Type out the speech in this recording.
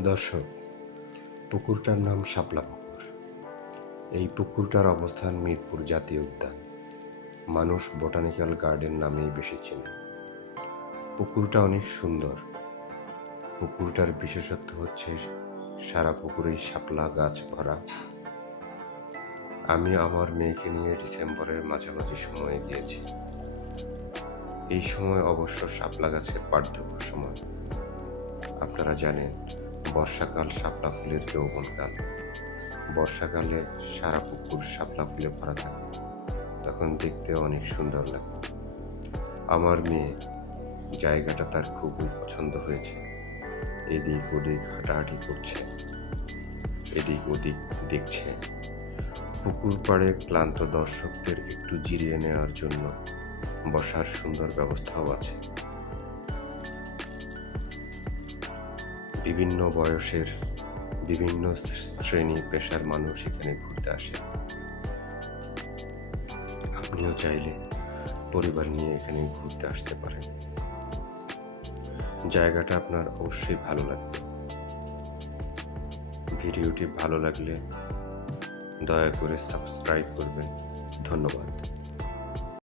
দর্শক, পুকুরটার নাম শাপলা পুকুর। এই পুকুরটার অবস্থান মিরপুর জাতীয় উদ্যান। মানুষ বোটানিক্যাল গার্ডেন নামেই বেশি চেনে। পুকুরটা অনেক সুন্দর। পুকুরটার বিশেষত্ব হচ্ছে সারা পুকুরেই শাপলা গাছ ভরা। আমি আমার মেয়েকে নিয়ে ডিসেম্বরের মাঝামাঝি সময়ে গিয়েছি। এই সময় অবশ্য শাপলা গাছের বার্ধক্য সময়। আপনারা জানেন, বর্ষাকাল শাপলা ফুলের যৌবনকাল। বর্ষাকালে সারা পুকুর শাপলা ফুলে ভরা থাকে, তখন দেখতে অনেক সুন্দর লাগে। আমার মেয়ে, জায়গাটা তার খুবই পছন্দ হয়েছে। এদিক ওদিক হাঁটাহাঁটি করছে, এদিক ওদিক দেখছে। পুকুর পাড়ে ক্লান্ত দর্শকদের একটু জিরিয়ে নেওয়ার জন্য বসার সুন্দর ব্যবস্থাও আছে। বিভিন্ন বয়সের, বিভিন্ন শ্রেণী পেশার মানুষ এখানে ঘুরতে আসে। আপনিও চাইলে পরিবার নিয়ে এখানে ঘুরতে আসতে পারেন। জায়গাটা আপনার অবশ্যই ভালো লাগবে। ভিডিওটি ভালো লাগলে দয়া করে সাবস্ক্রাইব করবেন। ধন্যবাদ।